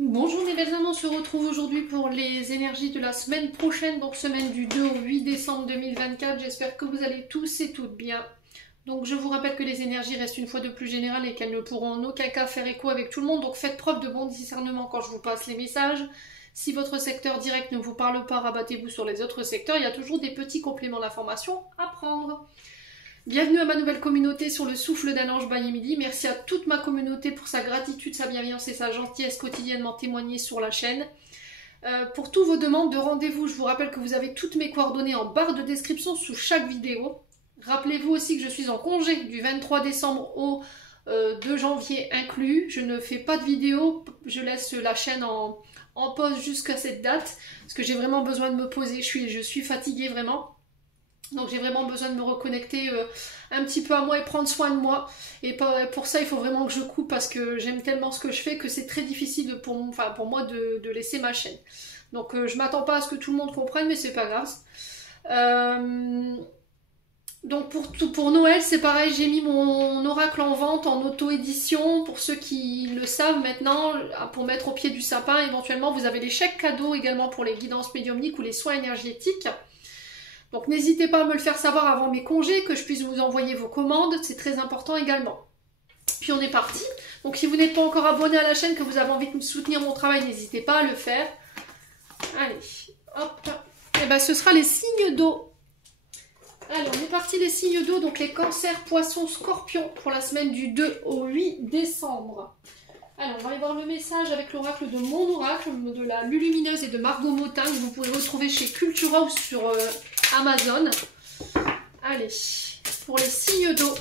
Bonjour mes belles âmes, on se retrouve aujourd'hui pour les énergies de la semaine prochaine, donc semaine du 2 au 8 décembre 2024. J'espère que vous allez tous et toutes bien. Donc je vous rappelle que les énergies restent une fois de plus générales et qu'elles ne pourront en aucun cas faire écho avec tout le monde, donc faites preuve de bon discernement quand je vous passe les messages. Si votre secteur direct ne vous parle pas, rabattez-vous sur les autres secteurs, il y a toujours des petits compléments d'information à prendre. Bienvenue à ma nouvelle communauté sur le souffle d'un ange by Emily. Merci à toute ma communauté pour sa gratitude, sa bienveillance et sa gentillesse quotidiennement témoignée sur la chaîne. Pour tous vos demandes de rendez-vous, je vous rappelle que vous avez toutes mes coordonnées en barre de description sous chaque vidéo. Rappelez-vous aussi que je suis en congé du 23 décembre au 2 janvier inclus. Je ne fais pas de vidéo, je laisse la chaîne en pause jusqu'à cette date parce que j'ai vraiment besoin de me poser, je suis fatiguée vraiment. Donc j'ai vraiment besoin de me reconnecter un petit peu à moi et prendre soin de moi. Et pour ça, il faut vraiment que je coupe parce que j'aime tellement ce que je fais que c'est très difficile pour moi de laisser ma chaîne. Donc je m'attends pas à ce que tout le monde comprenne, mais c'est pas grave. Donc pour Noël, c'est pareil, j'ai mis mon oracle en vente en auto-édition. Pour ceux qui le savent maintenant, pour mettre au pied du sapin, éventuellement vous avez les chèques cadeaux également pour les guidances médiumniques ou les soins énergétiques. Donc n'hésitez pas à me le faire savoir avant mes congés, que je puisse vous envoyer vos commandes, c'est très important également. Puis on est parti. Donc si vous n'êtes pas encore abonné à la chaîne, que vous avez envie de soutenir mon travail, n'hésitez pas à le faire. Allez, hop. Et ben ce sera les signes d'eau. Alors on est parti les signes d'eau, donc les cancers, poissons, scorpions, pour la semaine du 2 au 8 décembre. Alors on va aller voir le message avec l'oracle de mon oracle, de la Lulumineuse et de Margot Motin, que vous pouvez retrouver chez Cultura ou sur Amazon. Allez, pour les signes d'eau.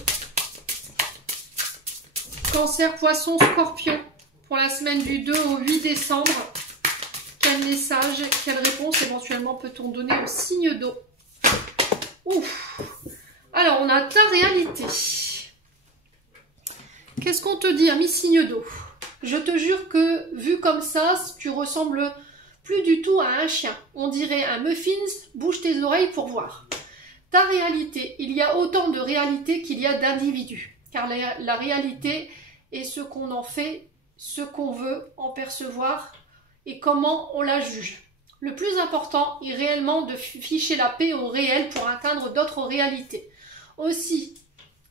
Cancer, poisson, scorpion. Pour la semaine du 2 au 8 décembre. Quel message, quelle réponse éventuellement peut-on donner aux signes d'eau? Ouf. Alors, on a ta réalité. Qu'est-ce qu'on te dit, ami signe d'eau? Je te jure que, vu comme ça, tu ressembles plus du tout à un chien. On dirait un muffins, bouge tes oreilles pour voir. Ta réalité, il y a autant de réalité qu'il y a d'individus. Car la réalité est ce qu'on en fait, ce qu'on veut en percevoir et comment on la juge. Le plus important est réellement de ficher la paix au réel pour atteindre d'autres réalités. Aussi,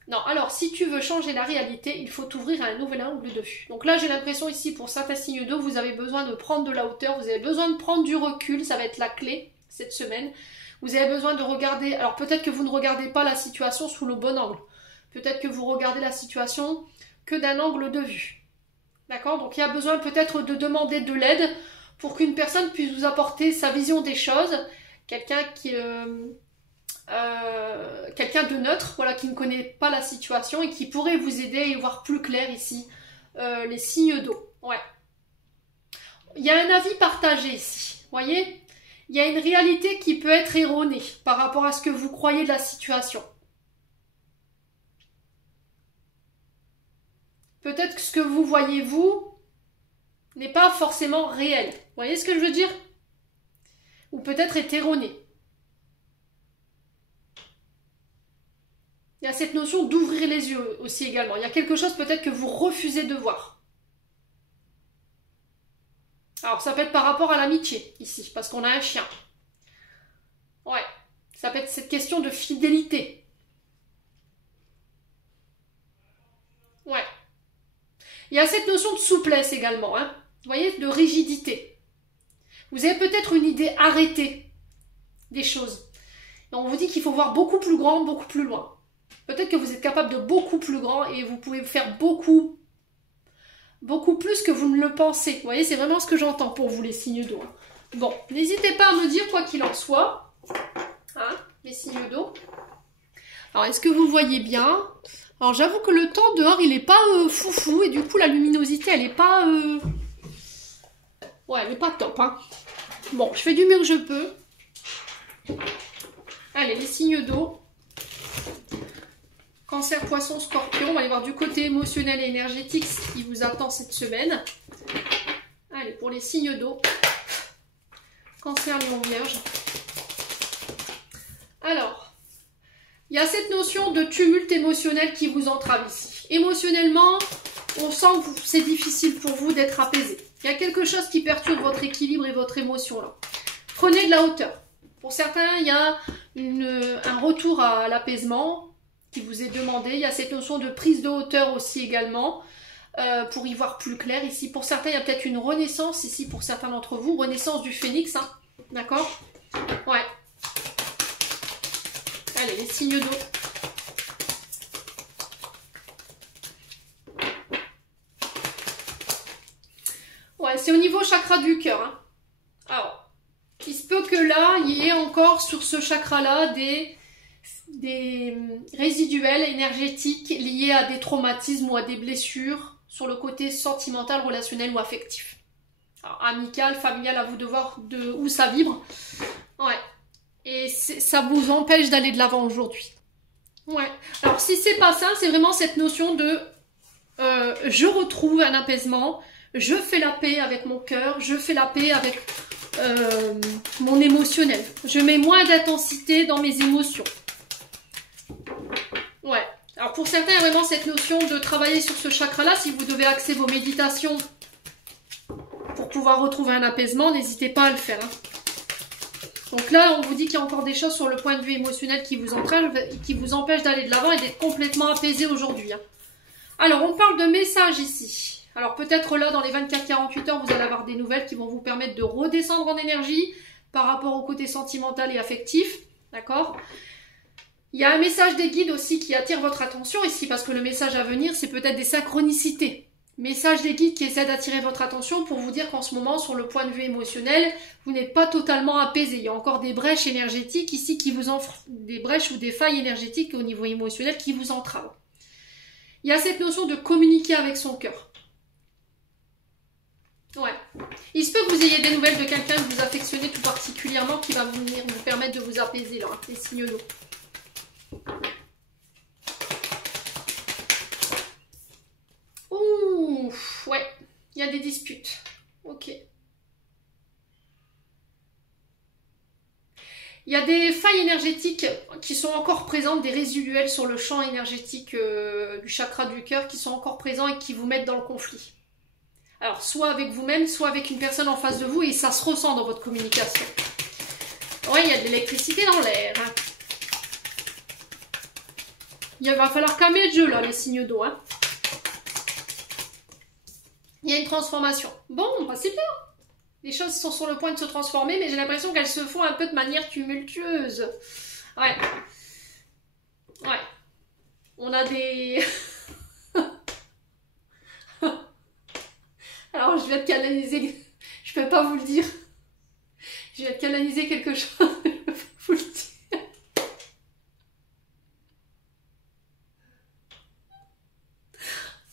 non, alors si tu veux changer la réalité, il faut t'ouvrir à un nouvel angle de vue. Donc là, j'ai l'impression ici, pour certains signes d'eau, vous avez besoin de prendre de la hauteur, vous avez besoin de prendre du recul, ça va être la clé cette semaine. Vous avez besoin de regarder, alors peut-être que vous ne regardez pas la situation sous le bon angle. Peut-être que vous regardez la situation que d'un angle de vue. D'accord? Donc il y a besoin peut-être de demander de l'aide pour qu'une personne puisse vous apporter sa vision des choses. Quelqu'un de neutre, voilà, qui ne connaît pas la situation et qui pourrait vous aider à y voir plus clair ici, les signes d'eau. Ouais. Il y a un avis partagé ici, voyez? Il y a une réalité qui peut être erronée par rapport à ce que vous croyez de la situation. Peut-être que ce que vous voyez, vous, n'est pas forcément réel. Vous voyez ce que je veux dire? Ou peut-être est erroné. Il y a cette notion d'ouvrir les yeux aussi également. Il y a quelque chose peut-être que vous refusez de voir. Alors ça peut être par rapport à l'amitié ici, parce qu'on a un chien. Ouais, ça peut être cette question de fidélité. Ouais. Il y a cette notion de souplesse également, hein. Vous voyez, de rigidité. Vous avez peut-être une idée arrêtée des choses. Et on vous dit qu'il faut voir beaucoup plus grand, beaucoup plus loin. Peut-être que vous êtes capable de beaucoup plus grand et vous pouvez faire beaucoup plus que vous ne le pensez. Vous voyez, c'est vraiment ce que j'entends pour vous, les signes d'eau. Bon, n'hésitez pas à me dire, quoi qu'il en soit, hein, les signes d'eau. Alors, est-ce que vous voyez bien? Alors, j'avoue que le temps dehors, il n'est pas foufou, et du coup, la luminosité, elle n'est pas... Ouais, elle n'est pas top, hein. Bon, je fais du mieux que je peux. Allez, les signes d'eau. Cancer, poisson, scorpion. On va aller voir du côté émotionnel et énergétique ce qui vous attend cette semaine. Allez, pour les signes d'eau. Cancer, lion, vierge. Alors, il y a cette notion de tumulte émotionnel qui vous entrave ici. Émotionnellement, on sent que c'est difficile pour vous d'être apaisé. Il y a quelque chose qui perturbe votre équilibre et votre émotion là. Prenez de la hauteur. Pour certains, il y a un retour à l'apaisement qui vous est demandé. Il y a cette notion de prise de hauteur aussi également, pour y voir plus clair ici. Pour certains, il y a peut-être une renaissance ici pour certains d'entre vous. Renaissance du phénix, hein. D'accord? Ouais. Allez, les signes d'eau. Ouais, c'est au niveau chakra du cœur. Hein. Alors, il se peut que là, il y ait encore sur ce chakra-là des résiduels énergétiques liés à des traumatismes ou à des blessures sur le côté sentimental, relationnel ou affectif. Alors, amical, familial, à vous de voir où ça vibre. Ouais. Et ça vous empêche d'aller de l'avant aujourd'hui. Ouais. Alors, si c'est pas ça, c'est vraiment cette notion de je retrouve un apaisement, je fais la paix avec mon cœur, je fais la paix avec mon émotionnel. Je mets moins d'intensité dans mes émotions. Ouais. Alors pour certains, il y a vraiment cette notion de travailler sur ce chakra-là. Si vous devez axer vos méditations pour pouvoir retrouver un apaisement, n'hésitez pas à le faire. Hein. Donc là, on vous dit qu'il y a encore des choses sur le point de vue émotionnel qui vous empêchent d'aller de l'avant et d'être complètement apaisé aujourd'hui. Hein. Alors, on parle de messages ici. Alors peut-être là, dans les 24-48 heures, vous allez avoir des nouvelles qui vont vous permettre de redescendre en énergie par rapport au côté sentimental et affectif. D'accord ? Il y a un message des guides aussi qui attire votre attention ici, parce que le message à venir, c'est peut-être des synchronicités. Message des guides qui essaie d'attirer votre attention pour vous dire qu'en ce moment, sur le point de vue émotionnel, vous n'êtes pas totalement apaisé. Il y a encore des brèches énergétiques ici qui vous des brèches ou des failles énergétiques au niveau émotionnel qui vous entravent. Il y a cette notion de communiquer avec son cœur. Ouais. Il se peut que vous ayez des nouvelles de quelqu'un que vous affectionnez tout particulièrement qui va venir vous permettre de vous apaiser là, les signes d'eau. Ouh, ouais, il y a des disputes. Ok. Il y a des failles énergétiques qui sont encore présentes, des résiduels sur le champ énergétique du chakra du cœur qui sont encore présents et qui vous mettent dans le conflit. Alors, soit avec vous-même, soit avec une personne en face de vous, et ça se ressent dans votre communication. Ouais, il y a de l'électricité dans l'air. Hein. Il va falloir calmer le jeu, là, les signes d'eau. Hein. Il y a une transformation. Bon, bah c'est bien. Les choses sont sur le point de se transformer, mais j'ai l'impression qu'elles se font un peu de manière tumultueuse. Ouais. Ouais. On a des... Alors, je vais te canaliser... Je peux pas vous le dire. Je vais te canaliser quelque chose. Je peux vous le dire.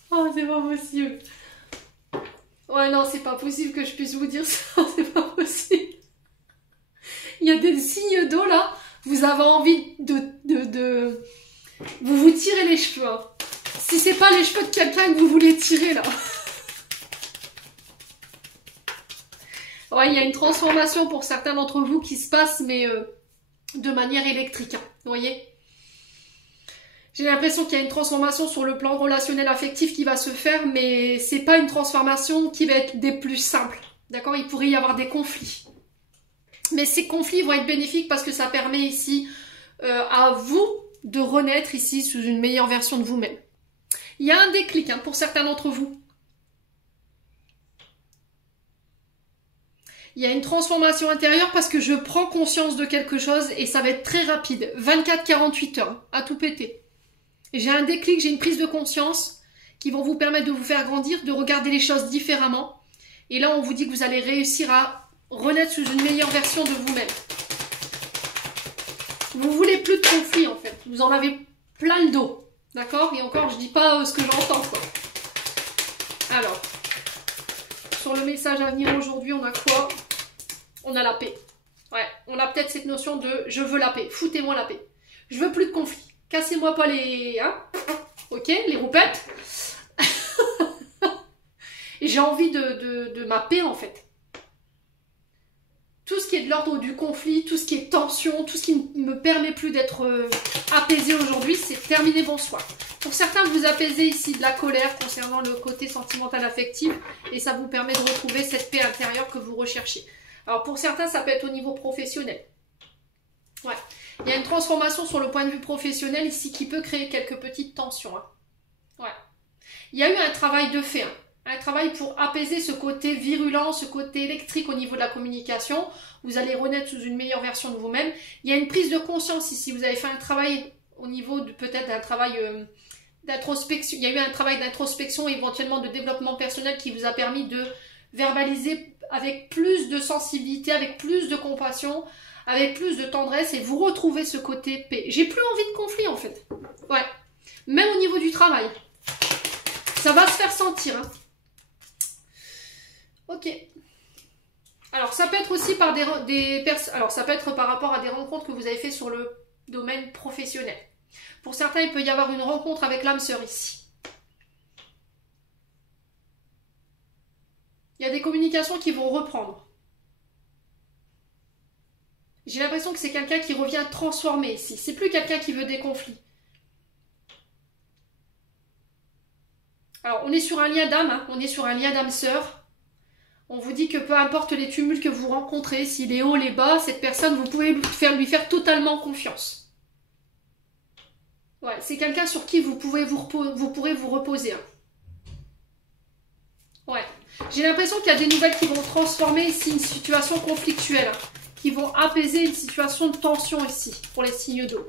Oh, c'est pas possible. Ouais, non, c'est pas possible que je puisse vous dire ça. C'est pas possible. Il y a des signes d'eau, là. Vous avez envie de... Vous tirez les cheveux. Hein. Si c'est pas les cheveux de quelqu'un que vous voulez tirer, là. Ouais, il y a une transformation pour certains d'entre vous qui se passe, mais de manière électrique. Hein, vous voyez ? J'ai l'impression qu'il y a une transformation sur le plan relationnel affectif qui va se faire, mais c'est pas une transformation qui va être des plus simples. D'accord ? Il pourrait y avoir des conflits. Mais ces conflits vont être bénéfiques parce que ça permet ici à vous de renaître ici sous une meilleure version de vous-même. Il y a un déclic hein, pour certains d'entre vous. Il y a une transformation intérieure parce que je prends conscience de quelque chose et ça va être très rapide. 24-48 heures, à tout péter. J'ai un déclic, j'ai une prise de conscience qui vont vous permettre de vous faire grandir, de regarder les choses différemment. Et là, on vous dit que vous allez réussir à renaître sous une meilleure version de vous-même. Vous voulez plus de conflits en fait. Vous en avez plein le dos. D'accord? Et encore, je dis pas ce que j'entends quoi. Alors, sur le message à venir aujourd'hui, on a quoi? On a la paix. Ouais, on a peut-être cette notion de je veux la paix. Foutez-moi la paix. Je veux plus de conflits. Cassez-moi pas les... Hein? Ok, les roupettes. Et j'ai envie de ma paix en fait. tout ce qui est de l'ordre du conflit, tout ce qui est tension, tout ce qui ne me permet plus d'être apaisé aujourd'hui, c'est terminé, bonsoir. Pour certains, vous apaisez ici de la colère concernant le côté sentimental affectif et ça vous permet de retrouver cette paix intérieure que vous recherchez. Alors pour certains, ça peut être au niveau professionnel. Ouais. Il y a une transformation sur le point de vue professionnel ici qui peut créer quelques petites tensions. Hein. Ouais. Il y a eu un travail de fait. Hein. Un travail pour apaiser ce côté virulent, ce côté électrique au niveau de la communication. Vous allez renaître sous une meilleure version de vous-même. Il y a une prise de conscience ici. Vous avez fait un travail au niveau de peut-être d'un travail d'introspection. Il y a eu un travail d'introspection, éventuellement de développement personnel qui vous a permis de verbaliser avec plus de sensibilité, avec plus de compassion, avec plus de tendresse et vous retrouvez ce côté paix. J'ai plus envie de conflit en fait. Ouais. Même au niveau du travail. Ça va se faire sentir. Hein. Ok. Alors ça peut être aussi par alors ça peut être par rapport à des rencontres que vous avez fait sur le domaine professionnel. Pour certains, il peut y avoir une rencontre avec l'âme sœur ici. Il y a des communications qui vont reprendre. J'ai l'impression que c'est quelqu'un qui revient transformé ici. C'est plus quelqu'un qui veut des conflits. Alors, on est sur un lien d'âme, hein. On est sur un lien d'âme-sœur. On vous dit que peu importe les tumultes que vous rencontrez, s'il est haut, les bas, cette personne, vous pouvez lui faire totalement confiance. Ouais, c'est quelqu'un sur qui vous pourrez vous reposer. Hein. Ouais. J'ai l'impression qu'il y a des nouvelles qui vont transformer ici une situation conflictuelle, hein, qui vont apaiser une situation de tension ici, pour les signes d'eau.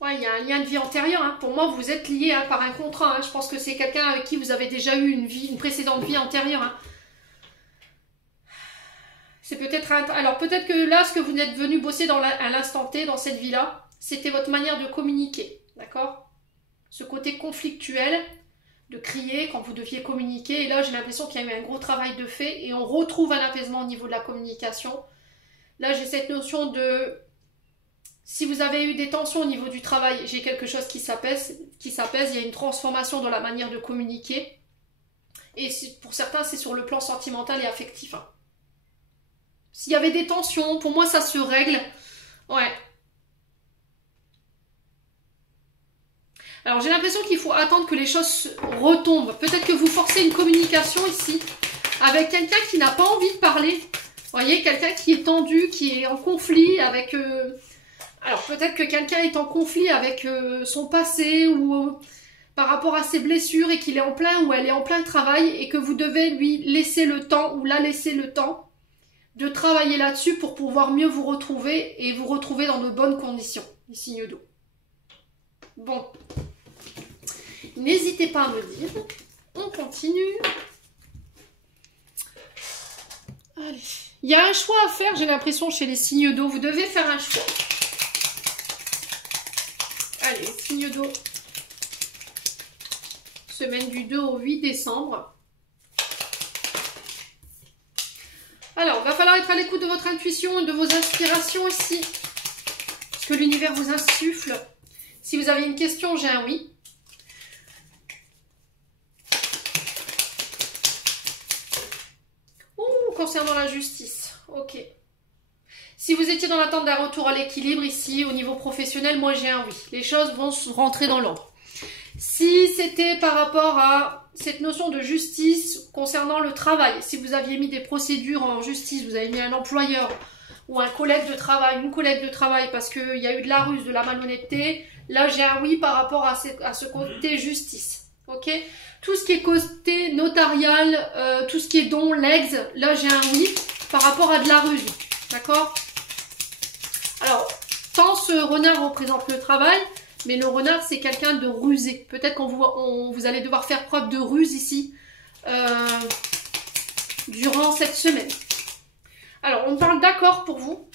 Ouais, il y a un lien de vie antérieur. Hein. Pour moi, vous êtes liés hein, par un contrat. Hein. Je pense que c'est quelqu'un avec qui vous avez déjà eu une précédente vie antérieure. Hein. C'est peut-être alors peut-être que là, ce que vous êtes venu bosser à l'instant T, dans cette vie-là, c'était votre manière de communiquer. D'accord? Ce côté conflictuel, de crier quand vous deviez communiquer. Et là, j'ai l'impression qu'il y a eu un gros travail de fait. Et on retrouve un apaisement au niveau de la communication. Là, j'ai cette notion de... Si vous avez eu des tensions au niveau du travail, j'ai quelque chose qui s'apaise, il y a une transformation dans la manière de communiquer. Et pour certains, c'est sur le plan sentimental et affectif. Hein. S'il y avait des tensions, pour moi, ça se règle. Ouais. Alors, j'ai l'impression qu'il faut attendre que les choses retombent. Peut-être que vous forcez une communication ici avec quelqu'un qui n'a pas envie de parler. Vous voyez, quelqu'un qui est tendu, qui est en conflit avec... Alors peut-être que quelqu'un est en conflit avec son passé ou par rapport à ses blessures et qu'il est en plein ou elle est en plein travail et que vous devez lui laisser le temps ou la laisser le temps de travailler là-dessus pour pouvoir mieux vous retrouver et vous retrouver dans de bonnes conditions, les signes d'eau. Bon, n'hésitez pas à me dire, on continue. Allez, il y a un choix à faire, j'ai l'impression, chez les signes d'eau, vous devez faire un choix. Allez, signe d'eau, semaine du 2 au 8 décembre. Alors, il va falloir être à l'écoute de votre intuition et de vos inspirations ici. Ce que l'univers vous insuffle. Si vous avez une question, j'ai un oui. Ouh, concernant la justice. Ok. Si vous étiez dans l'attente d'un retour à l'équilibre ici, au niveau professionnel, moi j'ai un oui. Les choses vont rentrer dans l'ordre. Si c'était par rapport à cette notion de justice concernant le travail, si vous aviez mis des procédures en justice, vous avez mis un employeur ou un collègue de travail, une collègue de travail parce qu'il y a eu de la ruse, de la malhonnêteté, là j'ai un oui par rapport à ce côté justice. Ok ? Tout ce qui est côté notarial, tout ce qui est don, legs, là j'ai un oui par rapport à de la ruse. D'accord ? Alors, tant ce renard représente le travail, mais le renard c'est quelqu'un de rusé. Peut-être qu'on vous allez devoir faire preuve de ruse ici durant cette semaine. Alors, on parle d'accord pour vous.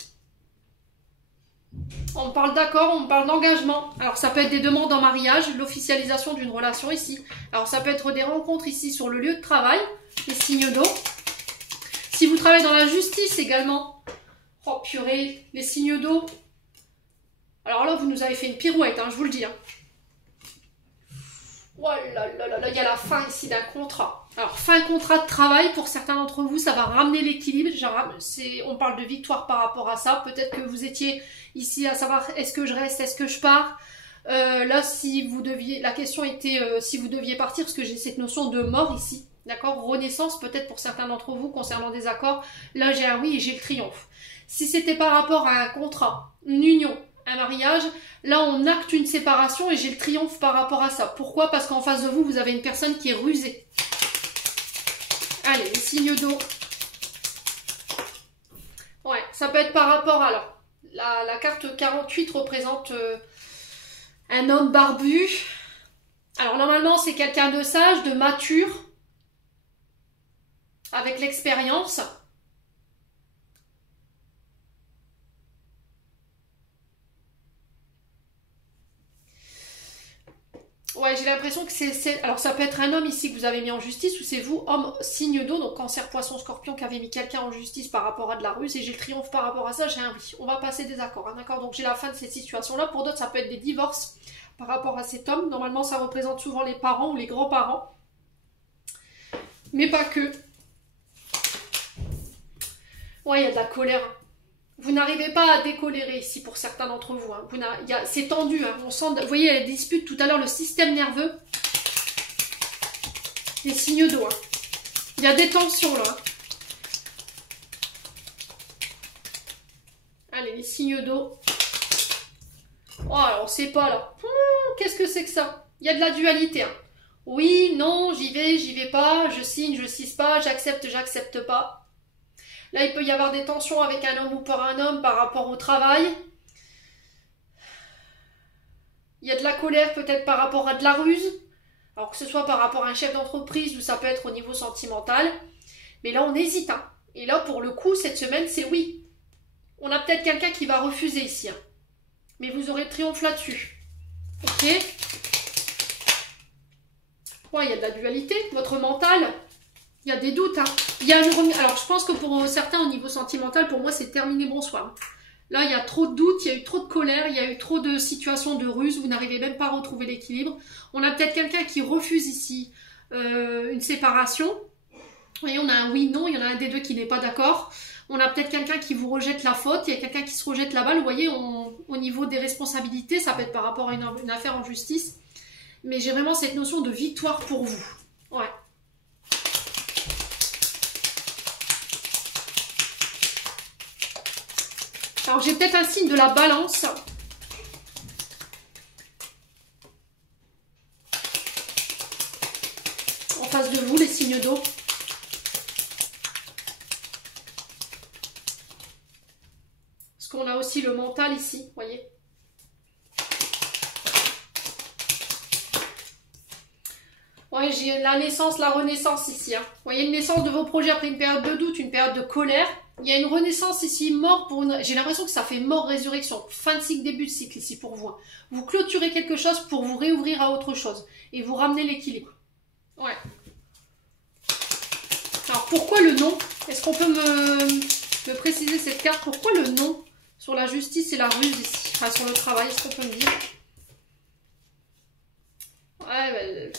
On parle d'accord, on parle d'engagement. Alors, ça peut être des demandes en mariage, l'officialisation d'une relation ici. Alors, ça peut être des rencontres ici sur le lieu de travail, les signes d'eau. Si vous travaillez dans la justice également, oh purée, les signes d'eau. Alors là, vous nous avez fait une pirouette, hein, je vous le dis. Hein. Oh là là là là, il y a la fin ici d'un contrat. Alors, fin contrat de travail, pour certains d'entre vous, ça va ramener l'équilibre. On parle de victoire par rapport à ça. Peut-être que vous étiez ici à savoir, est-ce que je reste, est-ce que je pars? Là, si vous deviez, la question était si vous deviez partir, parce que j'ai cette notion de mort ici. D'accord? Renaissance, peut-être pour certains d'entre vous, concernant des accords. Là, j'ai un oui et j'ai le triomphe. Si c'était par rapport à un contrat, une union, un mariage, là on acte une séparation et j'ai le triomphe par rapport à ça. Pourquoi? Parce qu'en face de vous, vous avez une personne qui est rusée. Allez, les signes d'eau. Ouais, ça peut être par rapport à là. La carte 48 représente un homme barbu. Alors normalement c'est quelqu'un de sage, de mature, avec l'expérience. Ouais, j'ai l'impression que c'est... Alors, ça peut être un homme ici que vous avez mis en justice, ou c'est vous, homme, signe d'eau, donc cancer, poisson, scorpion, qui avez mis quelqu'un en justice par rapport à de la ruse, et j'ai le triomphe par rapport à ça, j'ai un oui. On va passer des accords, hein, d'accord? Donc, j'ai la fin de cette situation-là. Pour d'autres, ça peut être des divorces par rapport à cet homme. Normalement, ça représente souvent les parents ou les grands-parents. Mais pas que. Ouais, il y a de la colère. Vous n'arrivez pas à décolérer ici pour certains d'entre vous. Hein. C'est tendu. Hein. On sent, vous voyez, la dispute tout à l'heure, le système nerveux. Les signes d'eau. Hein. Il y a des tensions là. Allez, les signes d'eau. Oh, alors on sait pas là. Qu'est-ce que c'est que ça? Il y a de la dualité. Hein. Oui, non, j'y vais pas. Je signe, je signe pas. J'accepte, j'accepte pas. Là, il peut y avoir des tensions avec un homme ou pour un homme par rapport au travail. Il y a de la colère peut-être par rapport à de la ruse. Alors que ce soit par rapport à un chef d'entreprise ou ça peut être au niveau sentimental. Mais là, on hésite. Hein. Et là, pour le coup, cette semaine, c'est oui. On a peut-être quelqu'un qui va refuser ici. Hein. Mais vous aurez le triomphe là-dessus. Ok? Ouais, il y a de la dualité. Votre mental... Il y a des doutes. Hein. Il y a alors, je pense que pour certains, au niveau sentimental, pour moi, c'est terminé, bonsoir. Là, il y a trop de doutes, il y a eu trop de colère, il y a eu trop de situations de ruse. Vous n'arrivez même pas à retrouver l'équilibre. On a peut-être quelqu'un qui refuse ici une séparation. Vous voyez, on a un oui-non, il y en a un des deux qui n'est pas d'accord. On a peut-être quelqu'un qui vous rejette la faute, il y a quelqu'un qui se rejette la balle. Vous voyez, au niveau des responsabilités, ça peut être par rapport à une affaire en justice. Mais j'ai vraiment cette notion de victoire pour vous. Ouais. Alors, j'ai peut-être un signe de la balance. En face de vous, les signes d'eau. Parce qu'on a aussi le mental ici, vous voyez. Ouais, j'ai la naissance, la renaissance ici. Hein. Vous voyez, une naissance de vos projets après une période de doute, une période de colère. Il y a une renaissance ici, mort pour une... J'ai l'impression que ça fait mort-résurrection. Fin de cycle, début de cycle ici pour vous. Vous clôturez quelque chose pour vous réouvrir à autre chose. Et vous ramenez l'équilibre. Ouais. Alors, pourquoi le non? Est-ce qu'on peut me préciser cette carte? Pourquoi le non sur la justice et la ruse ici? Enfin, sur le travail, est-ce qu'on peut me dire? Ouais,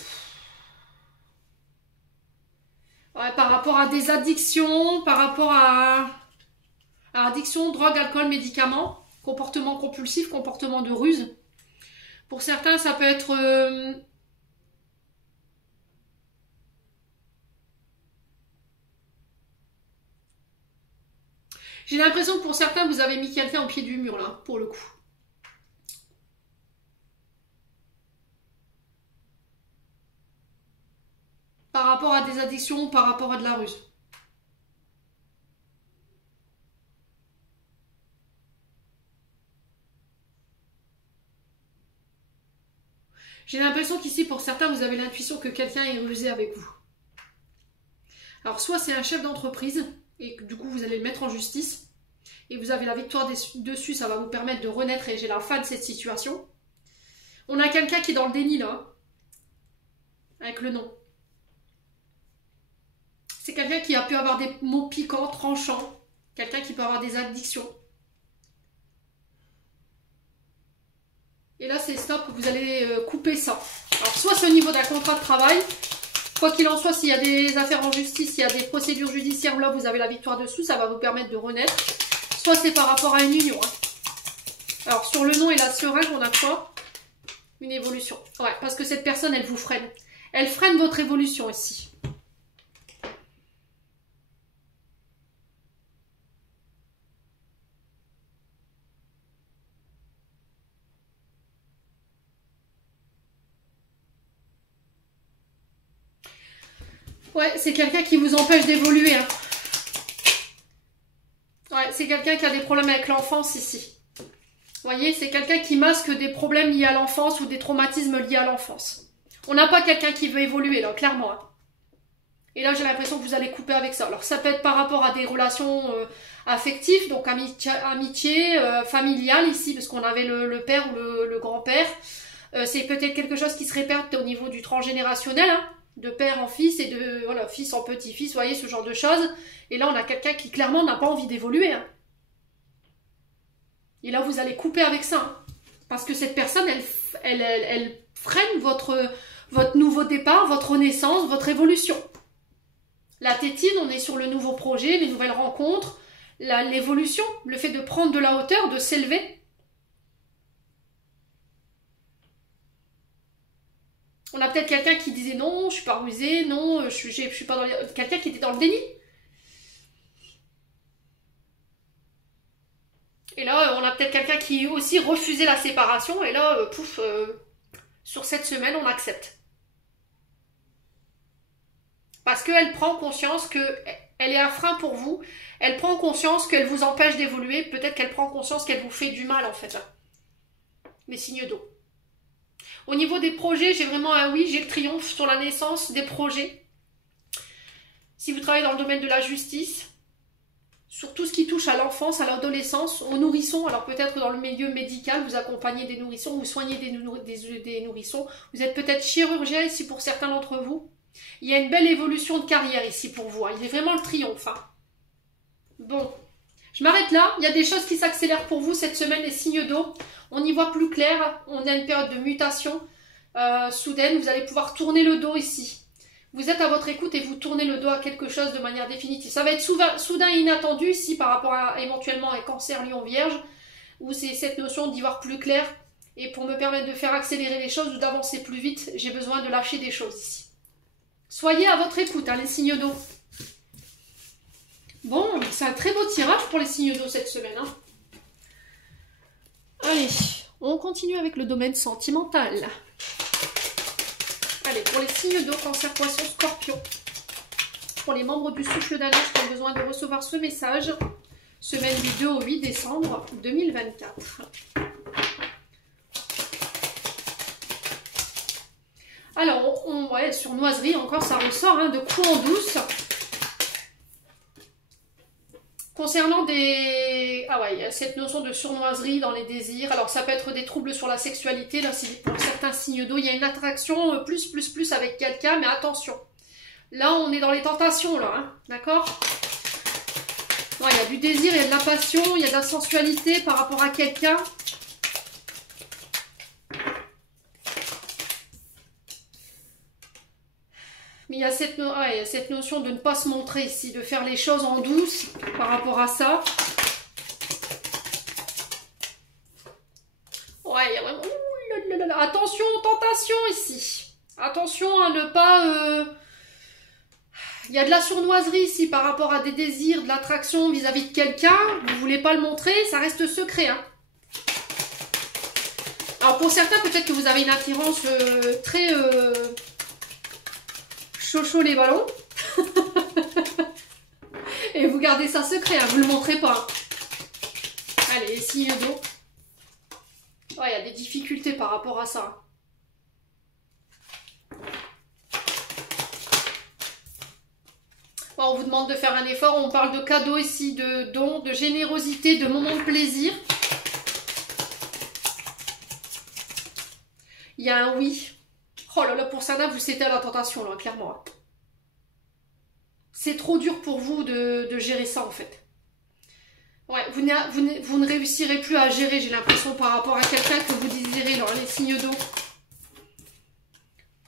ouais, par rapport à des addictions, par rapport à addiction, drogue, alcool, médicaments, comportement compulsif, comportement de ruse. Pour certains, ça peut être... J'ai l'impression que pour certains, vous avez mis quelqu'un au pied du mur, là, pour le coup. Par rapport à des addictions, par rapport à de la ruse. J'ai l'impression qu'ici, pour certains, vous avez l'intuition que quelqu'un est rusé avec vous. Alors, soit c'est un chef d'entreprise, et du coup, vous allez le mettre en justice, et vous avez la victoire dessus, ça va vous permettre de renaître, et j'ai la fin de cette situation. On a quelqu'un qui est dans le déni, là, avec le non. C'est quelqu'un qui a pu avoir des mots piquants, tranchants, quelqu'un qui peut avoir des addictions. Et là, c'est stop, vous allez couper ça. Alors, soit c'est au niveau d'un contrat de travail, quoi qu'il en soit, s'il y a des affaires en justice, s'il y a des procédures judiciaires, là, vous avez la victoire dessus, ça va vous permettre de renaître. Soit c'est par rapport à une union. Hein. Alors, sur le nom et la seringue, on a quoi? Une évolution. Ouais, parce que cette personne, elle vous freine. Elle freine votre évolution ici. Ouais, c'est quelqu'un qui vous empêche d'évoluer. Hein. Ouais, c'est quelqu'un qui a des problèmes avec l'enfance ici. Vous voyez, c'est quelqu'un qui masque des problèmes liés à l'enfance ou des traumatismes liés à l'enfance. On n'a pas quelqu'un qui veut évoluer, là, clairement. Hein. Et là, j'ai l'impression que vous allez couper avec ça. Alors, ça peut être par rapport à des relations affectives, donc amitié, familiale ici, parce qu'on avait le père ou le grand-père. C'est peut-être quelque chose qui se répète au niveau du transgénérationnel, hein, de père en fils et de voilà, fils en petit-fils, vous voyez, ce genre de choses. Et là, on a quelqu'un qui, clairement, n'a pas envie d'évoluer. Hein. Et là, vous allez couper avec ça. Hein, parce que cette personne, elle freine votre nouveau départ, votre renaissance, votre évolution. La tétine, on est sur le nouveau projet, les nouvelles rencontres, l'évolution, le fait de prendre de la hauteur, de s'élever. On a peut-être quelqu'un qui disait non, je suis pas rusé, non, je suis pas dans les... Quelqu'un qui était dans le déni. Et là, on a peut-être quelqu'un qui aussi refusait la séparation. Et là, pouf, sur cette semaine, on accepte. Parce qu'elle prend conscience qu'elle est un frein pour vous. Elle prend conscience qu'elle vous empêche d'évoluer. Peut-être qu'elle prend conscience qu'elle vous fait du mal, en fait. Les signes d'eau. Au niveau des projets, j'ai vraiment un oui, j'ai le triomphe sur la naissance des projets. Si vous travaillez dans le domaine de la justice, sur tout ce qui touche à l'enfance, à l'adolescence, aux nourrissons, alors peut-être dans le milieu médical, vous accompagnez des nourrissons, vous soignez des nourrissons, vous êtes peut-être chirurgien ici pour certains d'entre vous. Il y a une belle évolution de carrière ici pour vous, hein. Il est vraiment le triomphe. Hein. Bon, je m'arrête là, il y a des choses qui s'accélèrent pour vous cette semaine, les signes d'eau. On y voit plus clair, on a une période de mutation soudaine, vous allez pouvoir tourner le dos ici. Vous êtes à votre écoute et vous tournez le dos à quelque chose de manière définitive. Ça va être soudain et inattendu ici par rapport à éventuellement un cancer lion vierge, où c'est cette notion d'y voir plus clair. Et pour me permettre de faire accélérer les choses ou d'avancer plus vite, j'ai besoin de lâcher des choses ici. Soyez à votre écoute, hein, les signes d'eau. Bon, c'est un très beau tirage pour les signes d'eau cette semaine. Hein. Allez, on continue avec le domaine sentimental. Allez, pour les signes d'eau, cancer, poisson, scorpion. Pour les membres du souffle d'un ange qui ont besoin de recevoir ce message, semaine du 2 au 8 décembre 2024. Alors, ouais, sur noiserie, encore ça ressort, hein, de coups en douce. Concernant des... Ah ouais, il y a cette notion de surnoiserie dans les désirs. Alors ça peut être des troubles sur la sexualité. Là, c'est pour certains signes d'eau. Il y a une attraction plus avec quelqu'un, mais attention. Là, on est dans les tentations, là. Hein, d'accord? Ouais, il y a du désir, il y a de la passion, il y a de la sensualité par rapport à quelqu'un. Mais il y a cette notion de ne pas se montrer ici, de faire les choses en douce par rapport à ça. Ouais, il y a vraiment... Ouh là là là. Attention, tentation ici. Attention à ne pas... Il y a de la sournoiserie ici par rapport à des désirs, de l'attraction vis-à-vis de quelqu'un. Vous ne voulez pas le montrer, ça reste secret. Hein. Alors pour certains, peut-être que vous avez une attirance très... chaud les ballons. Et vous gardez ça secret, hein, vous ne le montrez pas. Allez, les signes d'eau. Oh, il y a des difficultés par rapport à ça. Bon, on vous demande de faire un effort, on parle de cadeaux ici, de dons, de générosité, de moments de plaisir. Il y a un oui. Oh là là, pour certains, vous cédez à la tentation, là, clairement. C'est trop dur pour vous de gérer ça, en fait. Ouais, vous ne réussirez plus à gérer, j'ai l'impression, par rapport à quelqu'un que vous désirez, là, les signes d'eau.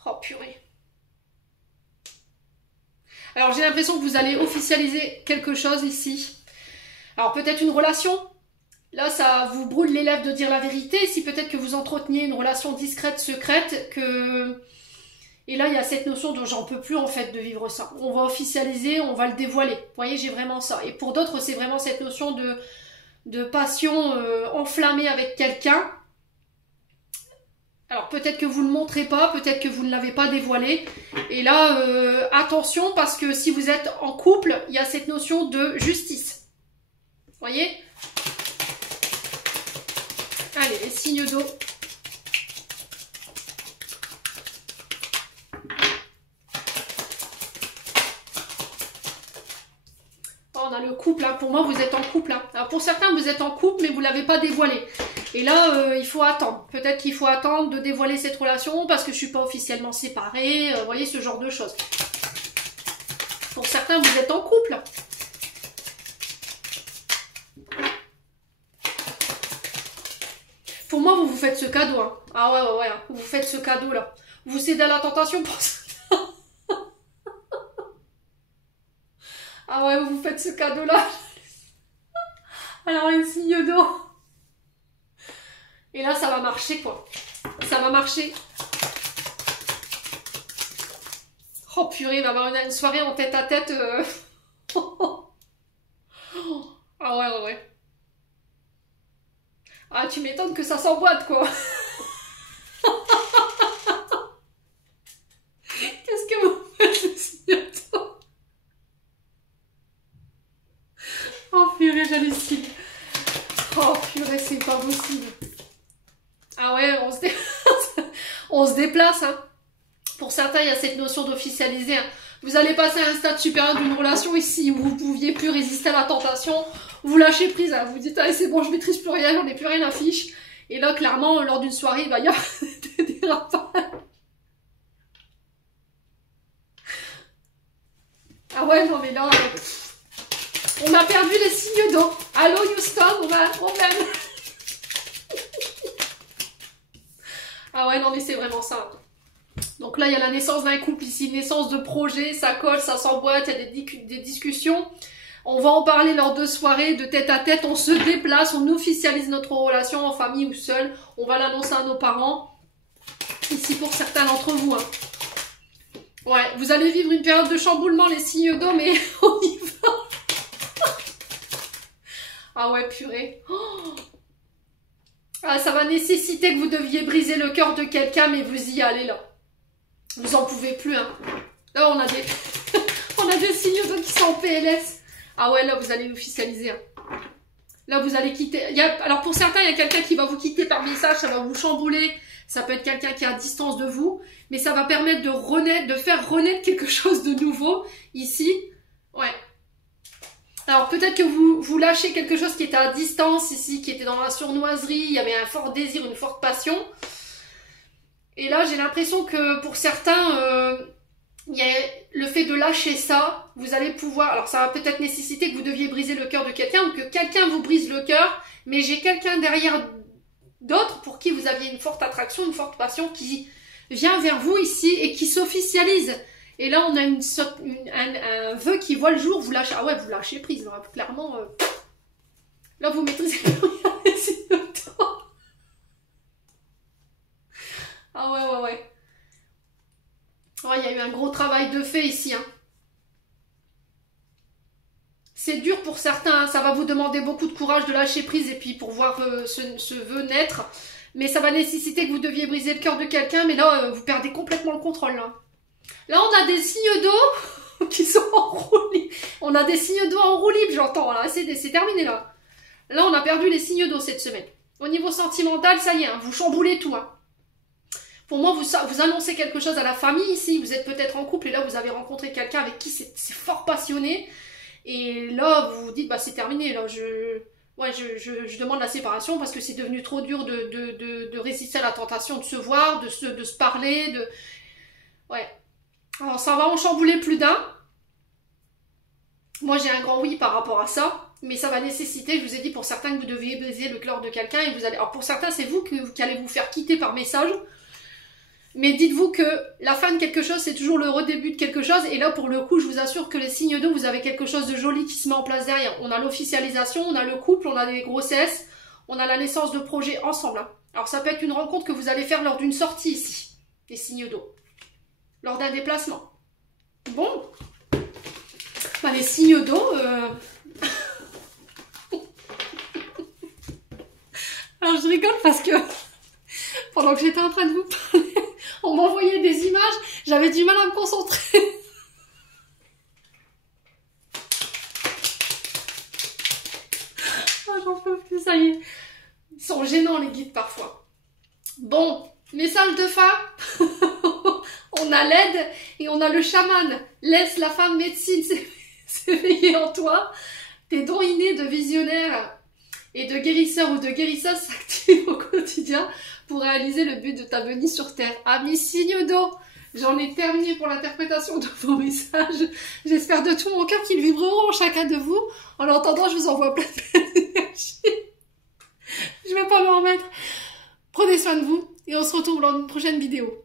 Oh purée. Alors j'ai l'impression que vous allez officialiser quelque chose ici. Alors peut-être une relation. Là ça vous brûle les lèvres de dire la vérité. Si peut-être que vous entreteniez une relation discrète, secrète, que... Et là il y a cette notion de j'en peux plus en fait de vivre ça. On va officialiser, on va le dévoiler. Vous voyez, j'ai vraiment ça. Et pour d'autres c'est vraiment cette notion de passion enflammée avec quelqu'un. Alors peut-être que vous ne le montrez pas, peut-être que vous ne l'avez pas dévoilé. Et là, attention, parce que si vous êtes en couple, il y a cette notion de justice. Vous voyez? Allez, les signes d'eau. On a le couple, hein. Pour moi vous êtes en couple. Hein. Alors pour certains vous êtes en couple mais vous ne l'avez pas dévoilé. Et là il faut attendre. Peut-être qu'il faut attendre de dévoiler cette relation parce que je ne suis pas officiellement séparée. Vous voyez ce genre de choses. Pour certains vous êtes en couple. Pour moi vous vous faites ce cadeau. Hein. Ah ouais, vous vous faites ce cadeau là. Vous cédez à la tentation pour ça. Ah ouais, vous faites ce cadeau-là. Alors, les signes d'eau. Et là, ça va marcher, quoi. Ça va marcher. Oh purée, il va y avoir une soirée en tête à tête. Ah ouais. Ah, tu m'étonnes que ça s'emboîte, quoi. Qu'est-ce que vous faites, les signes d'eau? Oh purée, j'hallucine. Oh purée, c'est pas possible. Ah ouais, on se déplace. Hein. Pour certains, il y a cette notion d'officialiser. Hein. Vous allez passer à un stade supérieur d'une relation ici où vous ne pouviez plus résister à la tentation. Vous lâchez prise. Hein. Vous dites, allez, c'est bon, je maîtrise plus rien, j'en ai plus rien à fiche. Et là, clairement, lors d'une soirée, il va y avoir des dérapages. Ah ouais, non mais là... On a perdu les signes d'eau. Allô Houston, on a un problème. Ah ouais, non mais c'est vraiment ça. Donc là, il y a la naissance d'un couple ici, naissance de projet, ça colle, ça s'emboîte, il y a des discussions. On va en parler lors de soirées, de tête à tête, on se déplace, on officialise notre relation en famille ou seul. On va l'annoncer à nos parents. Ici pour certains d'entre vous. Hein. Ouais, vous allez vivre une période de chamboulement, les signes d'eau, mais on y va. Ah ouais, purée. Oh, ah, ça va nécessiter que vous deviez briser le cœur de quelqu'un, mais vous y allez là. Vous en pouvez plus, hein. Là, on a des, on a des signes d'eau qui sont en PLS. Ah ouais, là, vous allez l'officialiser. Hein. Là, vous allez quitter. Alors, pour certains, il y a quelqu'un qui va vous quitter par message, ça va vous chambouler. Ça peut être quelqu'un qui est à distance de vous, mais ça va permettre de renaître, de faire renaître quelque chose de nouveau ici. Ouais. Alors peut-être que vous lâchez quelque chose qui était à distance ici, qui était dans la sournoiserie, il y avait un fort désir, une forte passion. Et là j'ai l'impression que pour certains, il y a le fait de lâcher ça, vous allez pouvoir, alors ça va peut-être nécessiter que vous deviez briser le cœur de quelqu'un ou que quelqu'un vous brise le cœur, mais j'ai quelqu'un derrière d'autres pour qui vous aviez une forte attraction, une forte passion qui vient vers vous ici et qui s'officialise. Et là, on a un vœu qui voit le jour, vous lâchez. Ah ouais, vous lâchez prise, là, clairement. Là, vous maîtrisez plus rien ici de temps. Ah ouais. Ouais, il y a eu un gros travail de fait ici. Hein. C'est dur pour certains, hein. Ça va vous demander beaucoup de courage de lâcher prise et puis pour voir ce vœu naître. Mais ça va nécessiter que vous deviez briser le cœur de quelqu'un, mais là, vous perdez complètement le contrôle. Là, on a des signes d'eau qui sont en roue libre. On a des signes d'eau en roue libre, j'entends. Là, c'est terminé, là. Là, on a perdu les signes d'eau cette semaine. Au niveau sentimental, ça y est, hein, vous chamboulez tout. Hein. Pour moi, vous annoncez quelque chose à la famille ici. Vous êtes peut-être en couple et là, vous avez rencontré quelqu'un avec qui c'est fort passionné. Et là, vous vous dites, bah, c'est terminé. Là, je demande la séparation parce que c'est devenu trop dur de résister à la tentation de se voir, de se parler. Ouais. Alors ça va en chambouler plus d'un. Moi j'ai un grand oui par rapport à ça. Mais ça va nécessiter, je vous ai dit pour certains que vous deviez briser le cœur de quelqu'un. Et vous allez. Alors pour certains c'est vous qui allez vous faire quitter par message. Mais dites-vous que la fin de quelque chose, c'est toujours le redébut de quelque chose. Et là, pour le coup, je vous assure que les signes d'eau, vous avez quelque chose de joli qui se met en place derrière. On a l'officialisation, on a le couple, on a des grossesses, on a la naissance de projets ensemble. Hein. Alors, ça peut être une rencontre que vous allez faire lors d'une sortie ici, les signes d'eau. Lors d'un déplacement. Bon. Bah, les signes d'eau... Alors, je rigole parce que pendant que j'étais en train de vous parler, on m'envoyait des images, j'avais du mal à me concentrer. Oh, j'en peux plus, ça y est. Ils sont gênants les guides parfois. Bon, message de fin. On a l'aide et on a le chaman. Laisse la femme médecine s'éveiller en toi. Tes dons innés de visionnaire et de guérisseur ou de guérisseuse s'activent au quotidien pour réaliser le but de ta venue sur Terre. Amis signes d'eau, j'en ai terminé pour l'interprétation de vos messages. J'espère de tout mon cœur qu'ils vibreront chacun de vous. En l'entendant, je vous envoie plein d'énergie. Je vais pas m'en remettre. Prenez soin de vous et on se retrouve dans une prochaine vidéo.